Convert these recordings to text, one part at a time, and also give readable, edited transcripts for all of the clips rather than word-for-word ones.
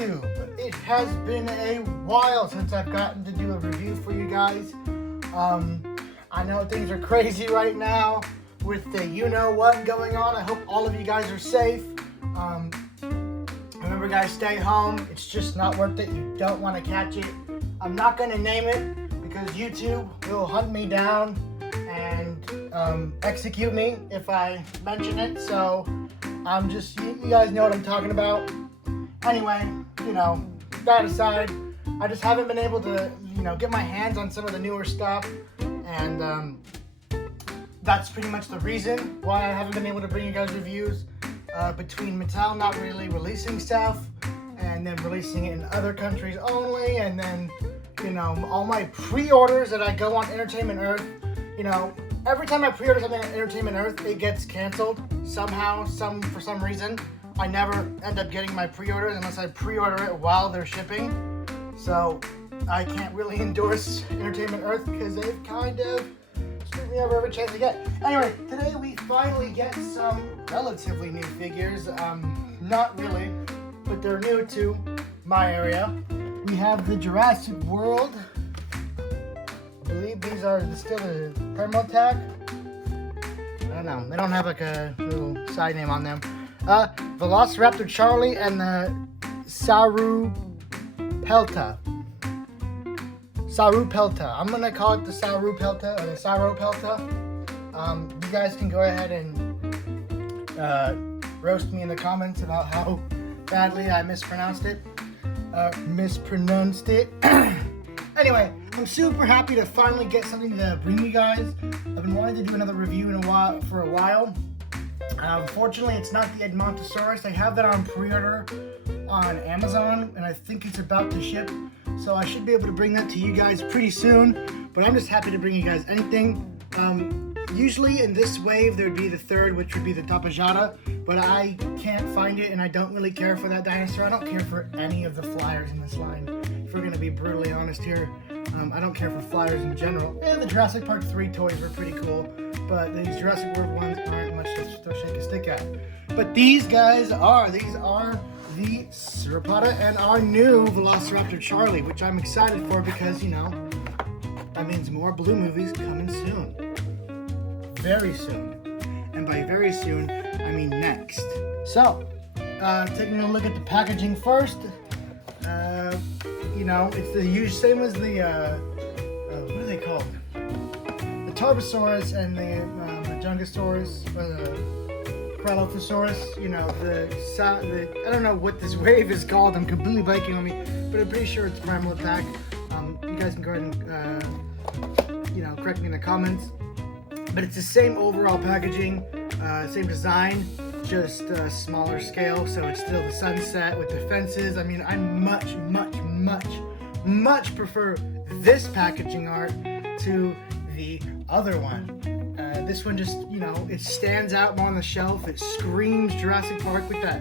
YouTube. It has been a while since I've gotten to do a review for you guys. I know things are crazy right now with the you-know-what going on. I hope all of you guys are safe. Remember guys, stay home. It's just not worth it. You don't want to catch it. I'm not going to name it because YouTube will hunt me down and execute me if I mention it. So I'm just, you guys know what I'm talking about. Anyway, that aside, I just haven't been able to, get my hands on some of the newer stuff. And that's pretty much the reason why I haven't been able to bring you guys reviews. Between Mattel not really releasing stuff and then releasing it in other countries only, and then all my pre-orders that I go on Entertainment Earth, every time I pre-order something on Entertainment Earth, it gets canceled somehow, for some reason. I never end up getting my pre-orders unless I pre-order it while they're shipping. So I can't really endorse Entertainment Earth because they've kind of screwed me over every chance I get. Anyway, today we finally get some relatively new figures. Not really, but they're new to my area. We have the Jurassic World. I believe these are still the promo tag. I don't know. They don't have like a little side name on them. Velociraptor Charlie and the Sauropelta. I'm gonna call it the Sauropelta or the Sauropelta. You guys can go ahead and roast me in the comments about how badly I mispronounced it. Anyway, I'm super happy to finally get something to bring you guys. I've been wanting to do another review for a while. Unfortunately, it's not the Edmontosaurus. I have that on pre-order on Amazon, and I think it's about to ship. So I should be able to bring that to you guys pretty soon. But I'm just happy to bring you guys anything. Usually in this wave, there would be the third, which would be the Tapajara. But I can't find it, and I don't really care for that dinosaur. I don't care for any of the flyers in this line. If we're going to be brutally honest here, I don't care for flyers in general. The Jurassic Park 3 toys were pretty cool. But these Jurassic World ones aren't much to shake a stick at. But these guys are. These are the Sauropelta and our new Velociraptor Charlie, which I'm excited for because, that means more Blue movies coming soon. Very soon. And by very soon, I mean next. So, taking a look at the packaging first. It's the same as the, what are they called? The Tarbosaurus and the Jungosaurus, or the Kralophosaurus, I don't know what this wave is called, I'm completely blanking on me, but I'm pretty sure it's Primal Attack. You guys can go ahead and, correct me in the comments. But it's the same overall packaging, same design, just smaller scale, so it's still the Sunset with the fences. I mean, I much prefer this packaging art to the other one. This one just, it stands out more on the shelf. It screams Jurassic Park with that,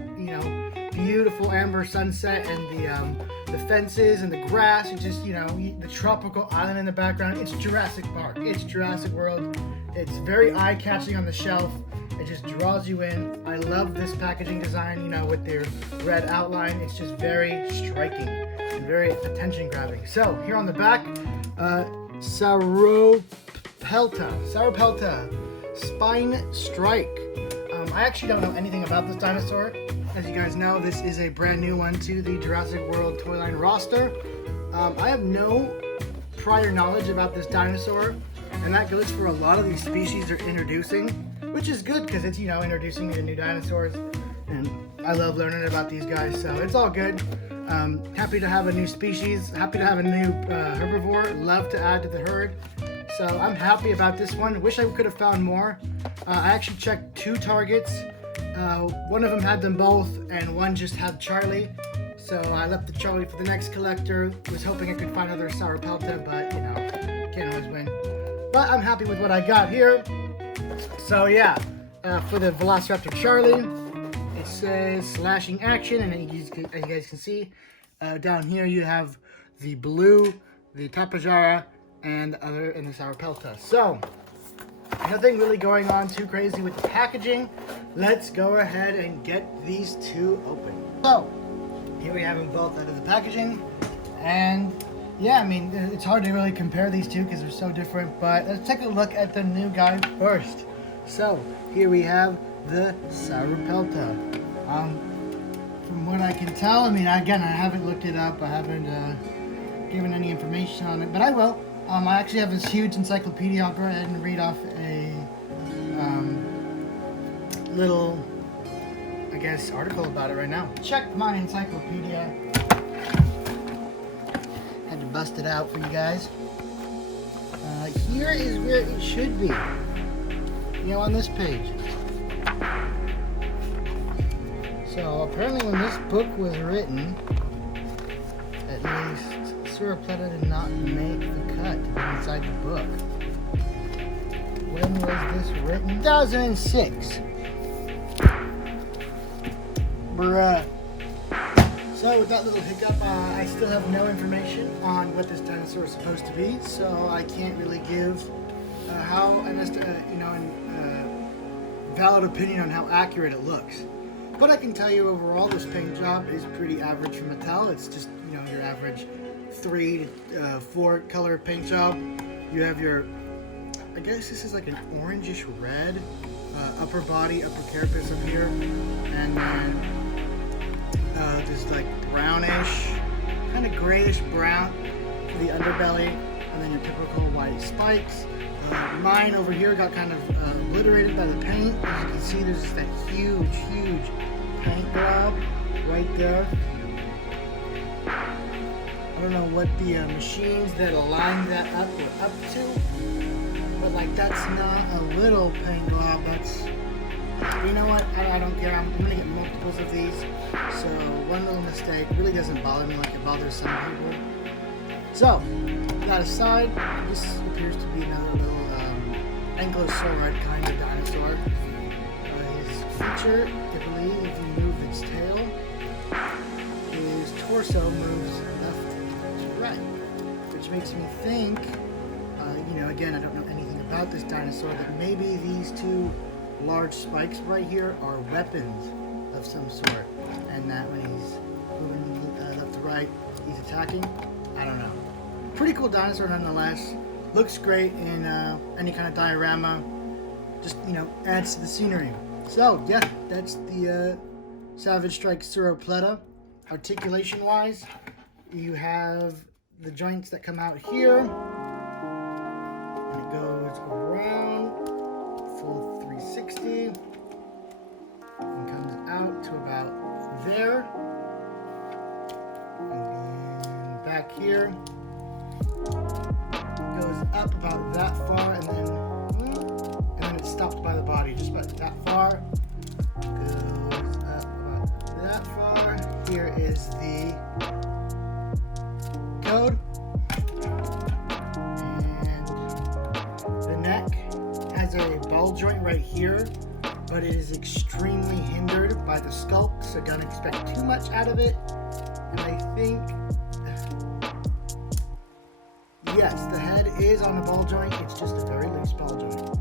beautiful amber sunset and the fences and the grass. And just, the tropical island in the background. It's Jurassic Park. It's Jurassic World. It's very eye-catching on the shelf. It just draws you in. I love this packaging design, with their red outline. It's just very striking and very attention-grabbing. So, here on the back, Sauropelta, Spine Strike. I actually don't know anything about this dinosaur. As you guys know, this is a brand new one to the Jurassic World toy line roster. I have no prior knowledge about this dinosaur, and that goes for a lot of these species they're introducing, which is good because it's, introducing me to new dinosaurs, and I love learning about these guys, so it's all good. Happy to have a new species, happy to have a new herbivore, love to add to the herd. So I'm happy about this one. Wish I could have found more. I actually checked 2 targets. One of them had them both, and one just had Charlie. So I left the Charlie for the next collector. Was hoping I could find another Sauropelta, but can't always win. But I'm happy with what I got here. So yeah, for the Velociraptor Charlie, it says slashing action, and as you guys can see, down here you have the blue, the Tapajara, and the Sauropelta. So, nothing really going on too crazy with the packaging. Let's go ahead and get these two open. So, here we have them both out of the packaging. And yeah, I mean, it's hard to really compare these two because they're so different, but let's take a look at the new guy first. So here we have the Sauropelta. From what I can tell, I mean, again, I haven't looked it up, I haven't given any information on it, but I will. I actually have this huge encyclopedia. I'll go ahead and read off a little, I guess, article about it right now. Check my encyclopedia. Had to bust it out for you guys. Here is where it should be. You know, on this page. So apparently when this book was written, at least Sauropelta did not make the cut to be inside the book. When was this written? 2006. Bruh. So with that little hiccup, I still have no information on what this dinosaur is supposed to be, so I can't really give valid opinion on how accurate it looks. But I can tell you overall, this paint job is pretty average for Mattel. It's just, you know, your average 3 to 4 color paint job. You have your, I guess this is like an orangish red upper body, upper carapace up here, and then this like brownish, kind of grayish brown for the underbelly, and then your typical white spikes. Mine over here got kind of obliterated by the paint. As you can see, there's just that huge paint glob right there. I don't know what the machines that align that up were up to, but like that's not a little paint glob. That's, you know what? I don't care. I'm gonna get multiples of these. So one little mistake really doesn't bother me like it bothers some people. So that aside, this appears to be another little ankylosaurid kind of dinosaur. His feature, I believe, if you move its tail, his torso moves left to right, which makes me think, you know, again, I don't know anything about this dinosaur, that maybe these two large spikes right here are weapons of some sort, and that when he's moving left to right, he's attacking. I don't know. Pretty cool dinosaur nonetheless. Looks great in any kind of diorama. Just, you know, adds to the scenery. So yeah, that's the Savage Strike Sauropelta. Articulation wise, you have the joints that come out here, and it goes around full 360 and comes out to about there, and then back here goes up about that far, and then it's stopped by the body just about that far. Goes up about that far. Here is the code, and the neck has a ball joint right here, but it is extremely hindered by the sculpt, so don't expect too much out of it. And I think, yes, the head is on the ball joint. It's just a very loose ball joint.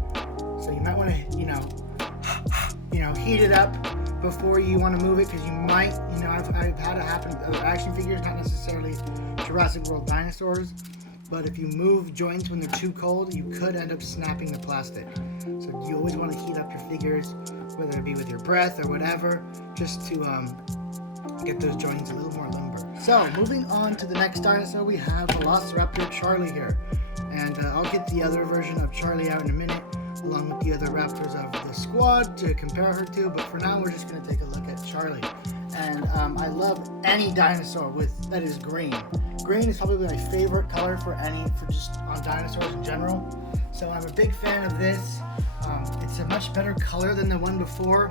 So you might want to, you know, heat it up before you want to move it, because you might, you know, I've had it happen with other action figures, not necessarily Jurassic World dinosaurs, but if you move joints when they're too cold, you could end up snapping the plastic. So you always want to heat up your figures, whether it be with your breath or whatever, just to get those joints a little more limber. So moving on to the next dinosaur, we have Velociraptor Charlie here, and I'll get the other version of Charlie out in a minute, along with the other raptors of the squad to compare her to, but for now we're just going to take a look at Charlie. And I love any dinosaur that is green. Green is probably my favorite color for just on dinosaurs in general. So I'm a big fan of this. It's a much better color than the one before.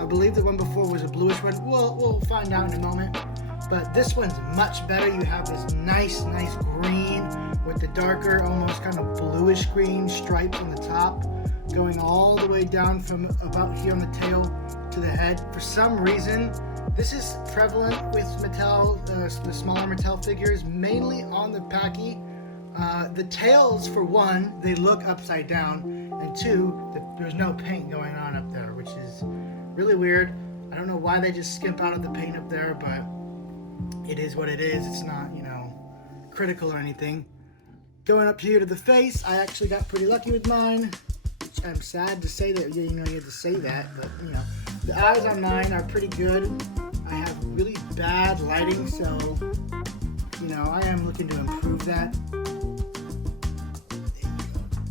I believe the one before was a bluish one. We'll find out in a moment. But this one's much better. You have this nice green with the darker, almost kind of bluish green stripes on the top, going all the way down from about here on the tail to the head. For some reason, this is prevalent with Mattel, the smaller Mattel figures, mainly on the Packy. The tails, for one, they look upside down, and two, there's no paint going on up there, which is really weird. I don't know why they just skimp out of the paint up there, but it is what it is. It's not, you know, critical or anything. Going up here to the face, I actually got pretty lucky with mine. I'm sad to say that, you know, you have to say that, but, you know, the eyes on mine are pretty good. I have really bad lighting, so, you know, I am looking to improve that.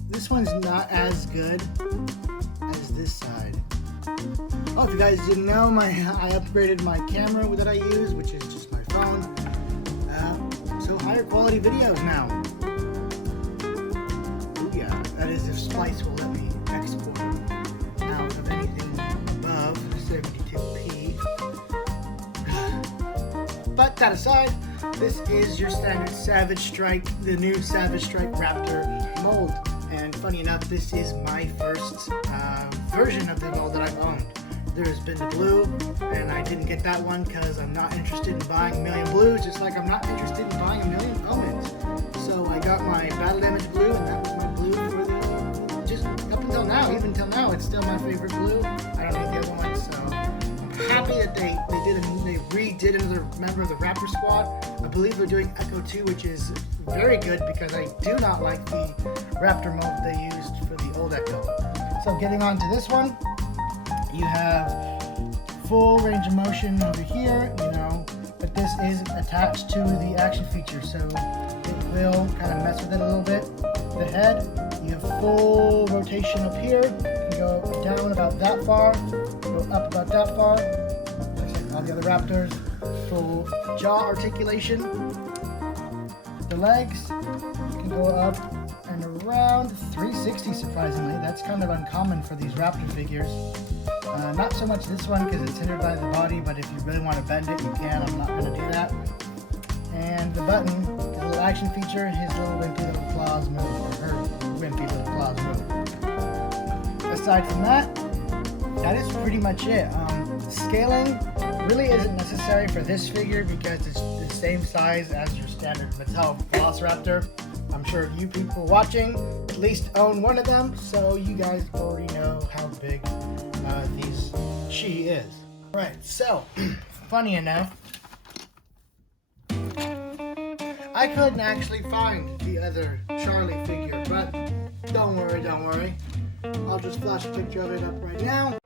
This one's not as good as this side. Oh, if you guys didn't know, I upgraded my camera that I use, which is just my phone. So higher quality videos now. Ooh, yeah, that is if Splice will let me export out of anything above 72p. But that aside, this is your standard Savage Strike, the new Savage Strike Raptor mold. And funny enough, this is my first version of the mold that I've owned. There's been the blue, and I didn't get that one because I'm not interested in buying a million blues, just like I'm not interested in buying a million omens. So I got my battle damage blue, and that was my blue for the, just up until now. Even till now, it's still my favorite blue. I don't need the other one, so I'm happy that they redid another member of the Raptor squad. I believe they're doing Echo 2, which is very good because I do not like the Raptor mold they used for the old Echo. So getting on to this one, you have full range of motion over here, you know, but this is attached to the action feature, so it will kind of mess with it a little bit. The head, you have full rotation up here. You can go down about that far, go up about that far. Like all the other Raptors. Full jaw articulation. The legs, you can go up and around 360, surprisingly. That's kind of uncommon for these Raptor figures. Not so much this one because it's hindered by the body, but if you really want to bend it, you can. I'm not going to do that. And the button, his little action feature, his little wimpy little claws move, or her wimpy little claws move. Aside from that, that is pretty much it. Scaling really isn't necessary for this figure because it's the same size as your standard Mattel Velociraptor. I'm sure you people watching at least own one of them, so you guys already know how big she is. Right, so, funny enough, I couldn't actually find the other Charlie figure, but don't worry. I'll just flash a picture of it up right now.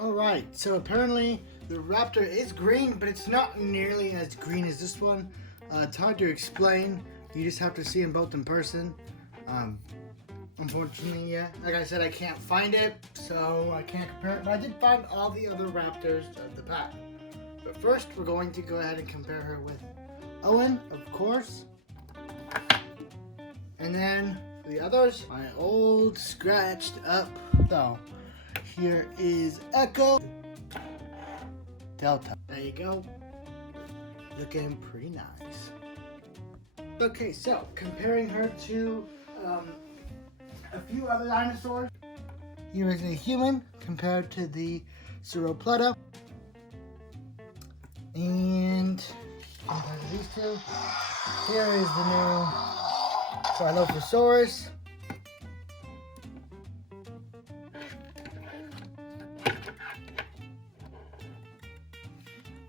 Alright, so apparently the Raptor is green, but it's not nearly as green as this one. It's hard to explain. You just have to see them both in person. Unfortunately, yeah, like I said, I can't find it, so I can't compare it. But I did find all the other Raptors of the pack. But first, we're going to go ahead and compare her with Owen, of course. And then for the others, my old scratched up. So here is Echo Delta. There you go. Looking pretty nice. Okay, so comparing her to a few other dinosaurs. Here is a human compared to the Sauropelta. And compared to these two, here is the new Sauropelta.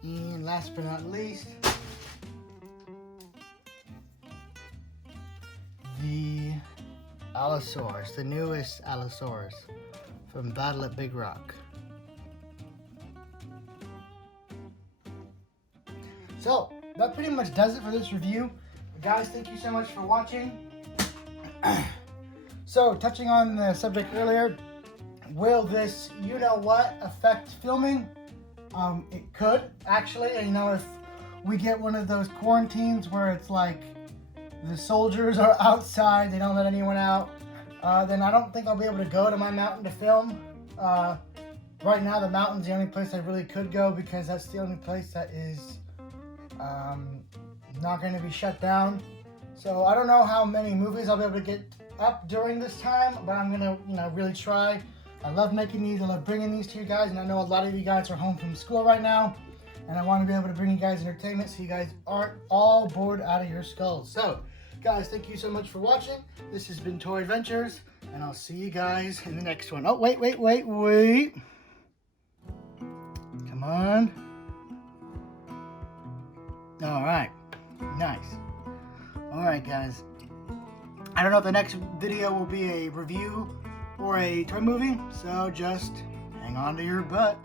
And last but not least, the Allosaurus, the newest Allosaurus from Battle at Big Rock. So, that pretty much does it for this review. Guys, thank you so much for watching. So, touching on the subject earlier, will this you-know-what affect filming? It could, actually. And, you know, if we get one of those quarantines where it's like the soldiers are outside, they don't let anyone out, then I don't think I'll be able to go to my mountain to film. Right now, the mountain's the only place I really could go because that's the only place that is not going to be shut down. So I don't know how many movies I'll be able to get up during this time, but I'm gonna, really try. I love making these. I love bringing these to you guys, and I know a lot of you guys are home from school right now, and I want to be able to bring you guys entertainment so you guys aren't all bored out of your skulls. So, guys, thank you so much for watching. This has been Toy Adventures, and I'll see you guys in the next one. Oh, wait. on. Alright. Nice. Alright, guys. I don't know if the next video will be a review or a toy movie, so just hang on to your butt.